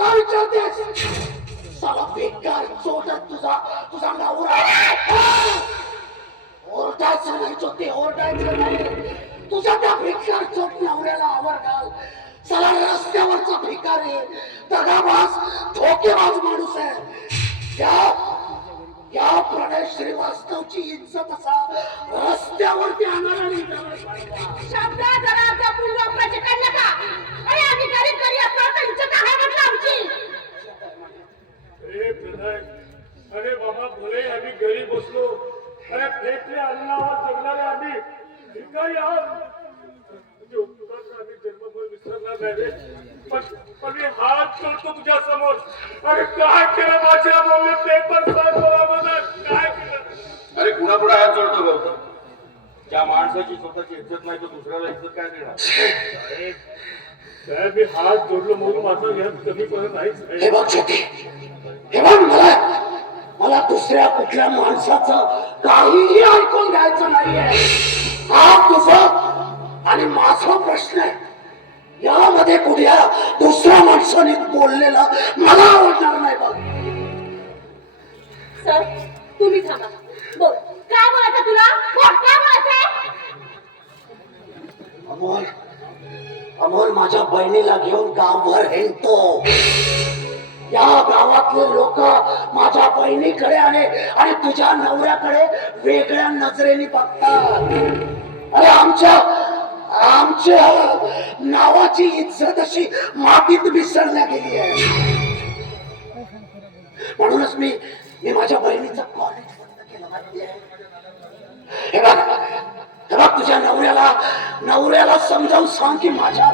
मला विचारतेस? साला बेकार चोटत तुझा तुझा नवरा. ओरडायचं नाही चोटे, ओरडायचं नाही. तुझ्या त्या भिकार चोट नवऱ्याला आवर घाल. साला रस्त्यावरचा भिकारी, दगाबाज, धोकेबाज माणूस आहे. या प्रणय श्रीवास्तवची इज्जत असा रस्त्यावरती आणणार आणि शब्द जरा आपल्या पूर्वजांचे काढले का? अरे आम्ही गरीब तरी असतो तर इज्जत आहे म्हटलं आमची. अरे बाबा भले आम्ही गरीब बसलो, अरे फेकले अन्नावर जगणारे आम्ही भिकारी आहोत. आम्ही जन्मभर विसरणार नाही रे. पण मी हात जोडतो तुझ्या समोर. अरे काय केलं माझ्या मुली पेपर काय केलं? अरे कुणापुढे हात जोडतो गौतम? ज्या माणसाची स्वतःची इज्जत नाही तो दुसऱ्याला इज्जत काय देणार? साहेब मी हात जोडलो म्हणून माझं यात कमी करत नाहीच. हे बघ छोटे, हे बघ मला दुसऱ्या कुठल्या माणसाचं काहीही ऐकून घ्यायचं नाहीये. हा तुझा आणि माझा प्रश्न आहे. यामध्ये कुठल्या दुसऱ्या माणसाने बोललेलं मला आवडणार नाही. बघ सर तुम्ही थांबा. बोल काय बोलायचं तुला? बोल काय बोलायचंय? अमोल माझ्या बहिणीला घेऊन गावभर हिंडतो. या गावातले लोक माझ्या बहिणीकडे आणि तुझ्या नवऱ्याकडे वेगळ्या नजरेने बघतात. अरे आमच्या नावाची इज्जत अशी मातीत मिसळल्या गेली आहे. म्हणूनच मी माझ्या बहिणीचं कॉलेज बंद केलं माहिती आहे. हे बघ तुझ्या नवऱ्याला समजावून सांग की माझ्या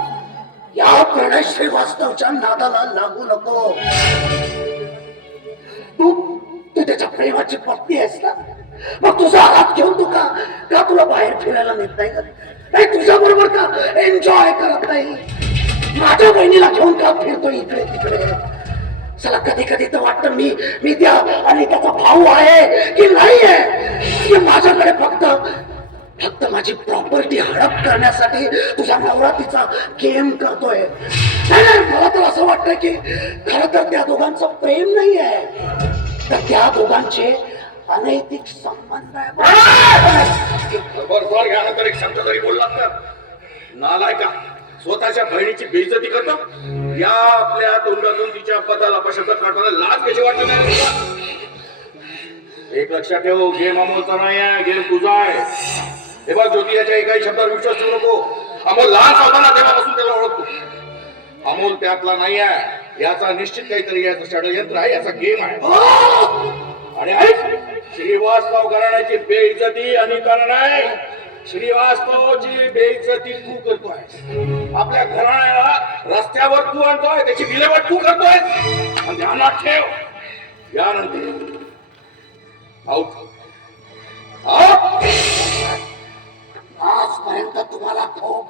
या प्रणय श्रीवास्तवच्या नादाला लागू नको. तू त्याच्या प्रेमाची पत्नी आहेस ना, मग तुझा हात घेऊन तू का तुला बाहेर फिरायला नेत नाही? तुझ्या बरोबर का एन्जॉय करत नाही? माझ्या बहिणीला घेऊन का फिरतो इकडे तिकडे? चला कधी कधी तर वाटतं मी त्या आणि त्याचा भाऊ आहे की नाही आहे. माझ्याकडे फक्त माझी प्रॉपर्टी हडप करण्यासाठी तुझ्या नवरा तिचा गेम करतोय. नाही मला तर असं वाटतं की खरं तर त्या दोघांचं प्रेम नाही आहे, तर त्या दोघांचे अनैतिक संबंध आहे. घ्यानंतर एक शब्द जरी बोललात तर नालायका स्वतःच्या बहिणीची बेइज्जती करतो. या आपल्या तोंडातून तिच्या पदाला अपशब्द काढताना लाज कशी वाटत नाही? एक लक्षात ठेव, गेम अमोलचा नाही आहे, गेम तुझा आहे. हे बघ ज्योती, याच्या एकाही शब्दावर विश्वास ठेवू नको. अमोल लहान सावधाना तेव्हापासून त्याला ओळखतो. अमोल त्यातला नाही आहे. याचा निश्चित काहीतरी याचं षडयंत्र आहे, याचा गेम आहे. आणि श्रीवास्तव घराण्याची बेइज्जती आणि कारण आहे. श्रीवास्तवची बेइज्जती तू करतोय. आपल्या घराण्याला रस्त्यावर तू आणतोय, त्याची विल्हेवाट तू करतोय. ध्यानात ठेव, यानंतर आजपर्यंत तुम्हाला खूप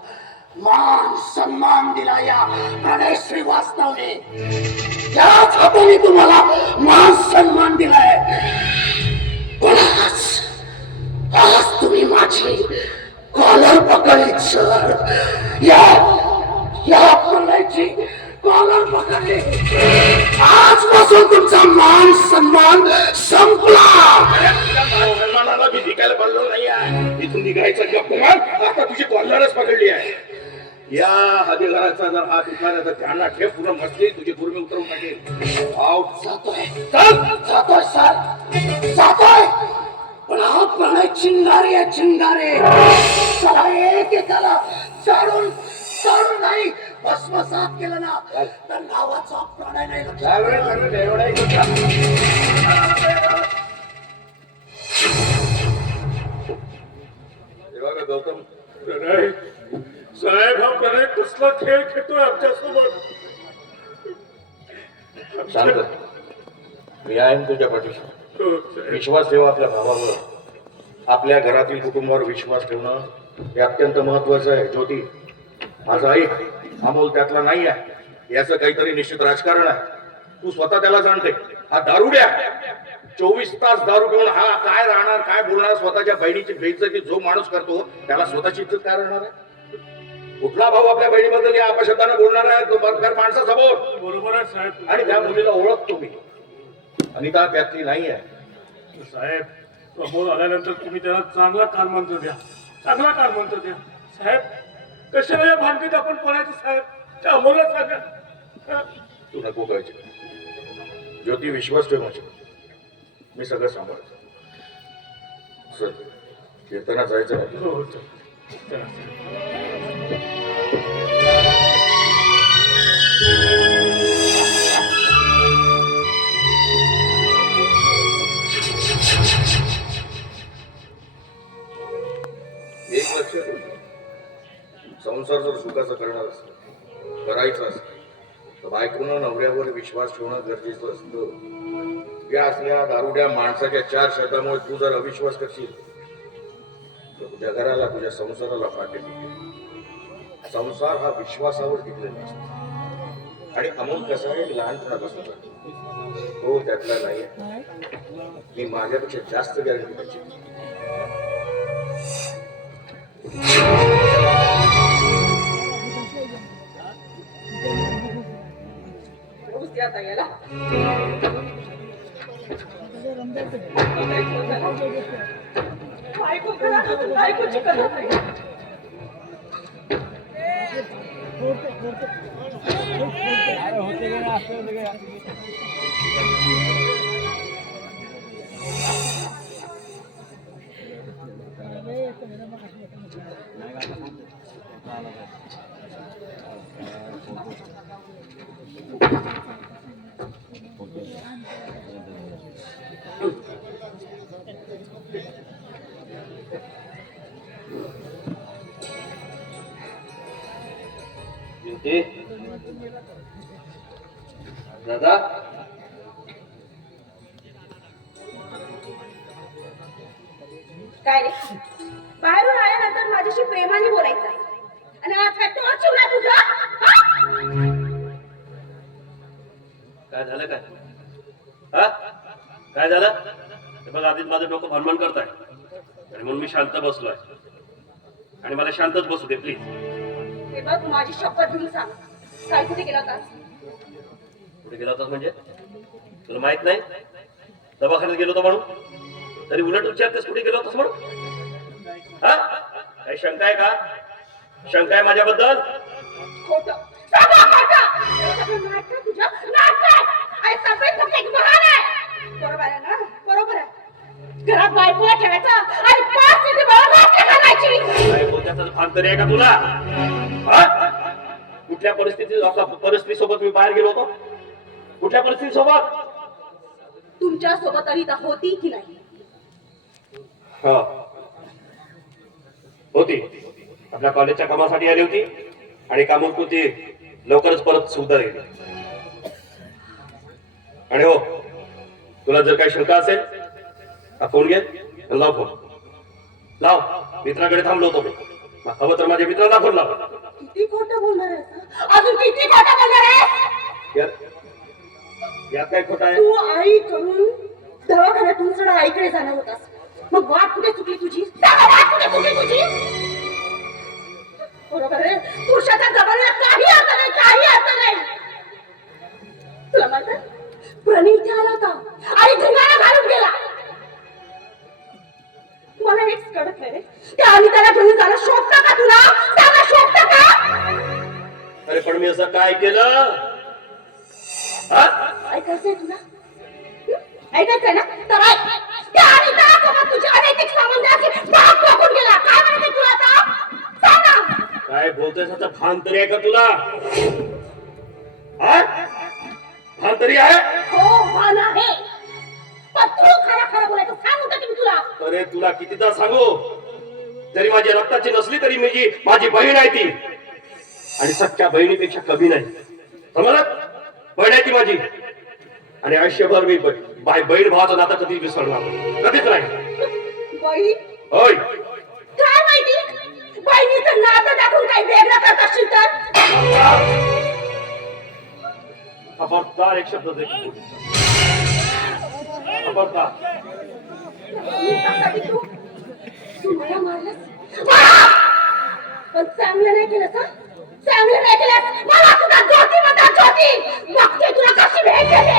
मान सन्मान दिला या प्रणय श्रीवास्तवने. याच हाताने तुम्हाला मान सन्मान दिलाय. पण आज तुम्ही माझी कॉलर पकडली सर. या प्रणयची कॉलर पकडली. आजपासून तुमचा मान सन्मान संपला. सन्मानाला मी निघायला बोललो नाही आहे. इथून निघायचं गप्पमान आता तुझी कॉलरच पकडली आहे. या अधिकाराचा जर हात उठला तर ध्यानात ठेव, पुढे मस्ती तुझी गुरमी उतरवून टाकेल. जातोय सर, जातोय. पण हा प्रणय चिंगारी आहे, चिंगारी. चला एकेकाला चाडून नाही भस्मसात केलं ना तर नावाचा प्रणय नाही. गौतम प्रणय साहेब, हा प्रणय कसला खेळ खेळतोय आमच्यासोबत? शांत, मी आहे तुझ्या पाठीशी. विश्वास ठेवा आपल्या भावावर. आपल्या घरातील कुटुंबावर विश्वास ठेवणं हे अत्यंत महत्वाचं आहे. ज्योती, माझा ऐक, अमोल त्यातला नाही आहे. याचं काहीतरी निश्चित राजकारण आहे. तू स्वतः त्याला जाणते. हा दारुड्या 24 तास दारू पिऊन हा काय राहणार, काय बोलणार? स्वतःच्या बहिणीची बेइज्जती जो माणूस करतो त्याला स्वतःची इज्जत काय राहणार आहे? कुठला भाऊ आपल्या बहिणीबद्दल या अपशब्दाने बोलणार आहे तो बदकार माणसासमोर? बरोबर आहे साहेब. आणि त्या मुलीला ओळखतो मी, अनिता त्यातली नाही आहे. साहेब प्रमोद आल्यानंतर तुम्ही त्याला चांगला कानमंत्र द्या, चांगला कानमंत्र द्या. साहेब कशाला या भांडणीत आपण पडायचं साहेब? त्या अमोलला सांगा. हा? तू नको काळजी करू. ज्योती विश्वास ठेव माझ्यावर, मी सगळं सांभाळतो. सर कीर्तना जायचं नाही. हो, चला. चला. एक लक्षात ठेव, संसार जर सुखाचा करणार असेल, करायचा असेल तर बायकोनं नवऱ्यावर विश्वास ठेवणं गरजेचं असतं. या असल्या दारुड्या माणसाच्या 4 शब्दामुळे तू जर अविश्वास करशील तर तुझ्या घराला, तुझ्या संसाराला फाटे फुटेल. संसार हा विश्वासावर टिकलेला असतो. आणि अमोल कसा आहे, लहानपणापासून तो त्यातला नाही. मी माझ्यापेक्षा जास्त गॅरंटी त्याची. दादा काय रे, बाहेरून आल्यानंतर माझ्याशी प्रेमाने बोलायचं आहे आणि आज काय तोच शिवला तुझा? काय झालं काय? हा काय झालं? हे बघ आधीच माझं डोकं भनभन करताय आणि म्हणून मी शांत बसलोय आणि मला शांतच बसू दे प्लीज. हे बघ, माझी शपथ घेऊन सांग, काय कुठे गेला होतास? कुठे गेला होतास म्हणजे? तुला माहित नाही? दवाखान्यात गेलो होतो म्हणून तरी उलट विचारतेस कुठे गेलो होतास म्हणून? हा काही शंका आहे का? शंका आहे माझ्याबद्दल? खोटं, सगळं खोटं. हे सगळं नाटक तुझं, नाटक. आणि सगळे फक्त एक बहाणा आहे. बरोबर आहे ना? बरोबर आहे. घरात बायकोला ठेवायचं आणि 5 सिटी नाटक करायची. काय बोलण्याचं भान तरी आहे का तुला? हा? कुठल्या परिस्थितीसोबत मी बाहेर गेलो होतो? कुठल्या परिस्थितीसोबत? तुमच्या सोबत अनिता होती की नाही? हा होती. आपल्या कॉलेजच्या कामासाठी आली होती आणि कामापुरती लवकरच परत सुद्धा गेली. आणि हो, तुला जर काही शंका असेल हा फोन घे, लाव फोन लाव. मित्राकडे थांबलो होतो मी, हवं तर माझ्या मित्राला फोन लाव. किती खोटं बोलणार आहे? अजून किती खोटं बोलणार आहे? यात काय खोटं आहे? तू आई करून दवाखान्यातून सडा आईकडे जाणार होतास. मग वाट कुठे चुकली तुझी? सांगा, वाट कुठे चुकली तुझी? बरोबर आहे, पुरुषाच्या जबानीला काही अर्थ नाही, काही अर्थ नाही. तुला माहित आहे, प्रणय इथे आला होता आणि धिंगाणा घालून गेला. मला हेच कळत नाही रे, त्या अनिताला घेऊन जाणं शोभतं का तुला? सांगा, शोभतं का? अरे पण मी असं काय केलं? ऐकायचंय तुला? ऐकायचंय ना? तर ऐक. त्या अनितासोबत तुझी अनैतिक संबंधाची डाग टाकून गेला. काय माहिती तुला आता? सांग ना. काय बोलतोयस आता? भान तरी आहे का तुला? हा? भान तरी आहे? हो, भान आहे. पण तू खरं बोलायचं सांगू का मी तुला? अरे तुला कितीदा सांगू, जरी माझ्या रक्ताची नसली तरी माझी बहीण आहे ती, आणि सख्या बहिणीपेक्षा कमी नाही. समजलं? बहीण आहे ती माझी, आणि आयुष्यभर मी बहीण भावाचं नातं कधीच विसरणार नाही. कधीच नाही. बाई, होय. काय माहिती बहिणीचं नातं दाखवून काही वेगळं करत असशील तर? खबरदार एक शब्द देखील बोलू नका. खबरदार. तू मला मारलंस? पण चांगलं नाही केलं का? चांगलं नाही केलं मला सुद्धा ज्योती म्हणतात ज्योती. बघते तुला कशी भेट देते.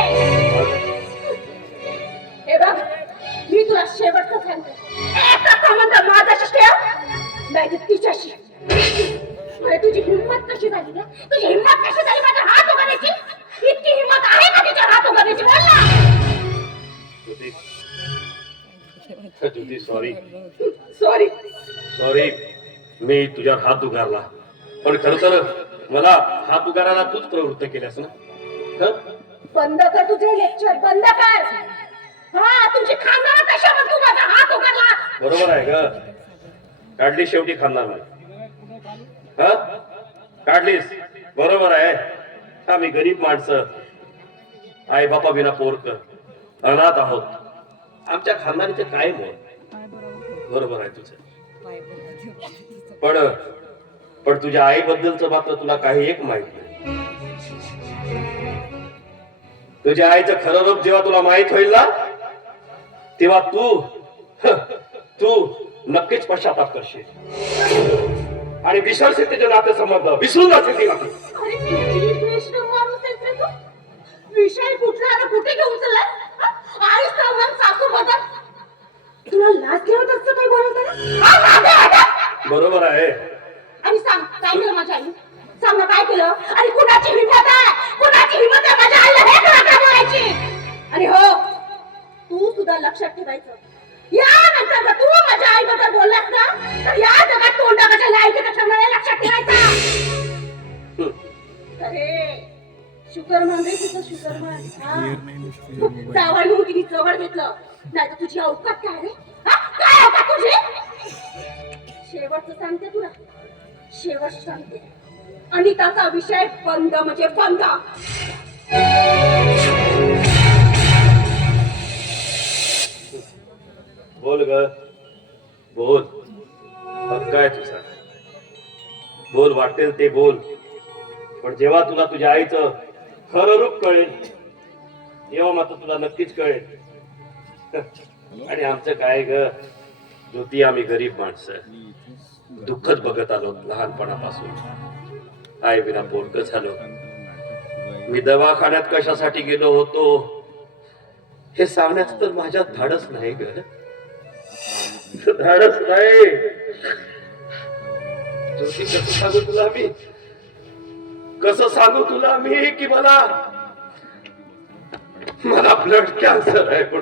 हे बघ मी तुला शेवटचं सांगते, एकदा संबंध माझ्याशी ठेव नाही तर तिच्याशी. अरे तुझी हिंमत कशी झाली ना? तुझी हिंमत कशी झाली माझा हात उघडायची? इतकी हिंमत आहे का तिच्या हात उघडायची? बोल ना. ज्योती सॉरी सॉरी. सॉरी, मी तुझ्यावर हात उगारला, पण खर तर मला हात उगारायला तूच प्रवृत्त केल्यास ना. हं? बंद कर तुझे लेक्चर, बंद कर. हा तुझी खानदार कशावर तू माझा हात उघडला? बरोबर आहे ग, काढली शेवटी खाणार नाही. हा काढलीस, बरोबर आहे. आम्ही गरीब माणसं, आई बापा विना पोरक, अनाथ आहोत. आमच्या खानदानीचे काय मोल. बरोबर आहे तुझं. पण तुझ्या आईबद्दलचं मात्र तुला काही एक माहित नाही. तुझ्या आईचं खरं रूप जेव्हा तुला माहित होईल ना, तेव्हा तू नक्कीच पश्चाताप करशील आणि विसरशील त्याचे नातेसंबंध, विसरून जाशील ती नाते. अरे किती कृष्ण माणूस आहेस रे तू. विषय कुठला आणि कुठे घेऊन चाललाय? आई सामान सासू बदल. तुला लाज ठेवत असतं काय बोलायचं? बरोबर आहे. आणि सांग काय केलं माझ्या आई? सांग ना काय केलं? आणि कुणाची हिंमत आहे? कुणाची हिंमत आहे माझ्या आईला हे करा बोलायची? आणि हो तू सुद्धा लक्षात ठेवायचं, यानंतर जर तू माझ्या आईबद्दल बोललास ना तर या जगात तोंडाच्या लायकीचं ठरणार आहे. लक्षात ठेवायचं. अरे शुकरमान रे तुझं शुकरमान. जावळ म्हणून तिने जवळ घेतलं, नाही तर तुझी अवकात काय रे? काय अवकात तुझी? शेवटचं सांगते तुला, शेवट सांगते. अनिताचा विषय बंद म्हणजे बंद. बोल ग, बोल. हक्क आहे तुझा, बोल. वाटेल ते बोल. पण जेव्हा तुला तुझ्या आईचं खरं रूप कळेल तेव्हा मात्र तुला नक्कीच कळेल. आणि आमचं काय ग ज्योती, आम्ही गरीब माणसं, दुःखच बघत आलो लहानपणापासून. आई विना पोरकं झालो. मी दवाखान्यात कशासाठी गेलो होतो हे सांगण्याचं तर माझ्यात धाडस नाही ग, धाडस नाही. ज्योती कसं सांगू तुला मी, कसं सांगू तुला मी की मला ब्लड कॅन्सर आहे. पण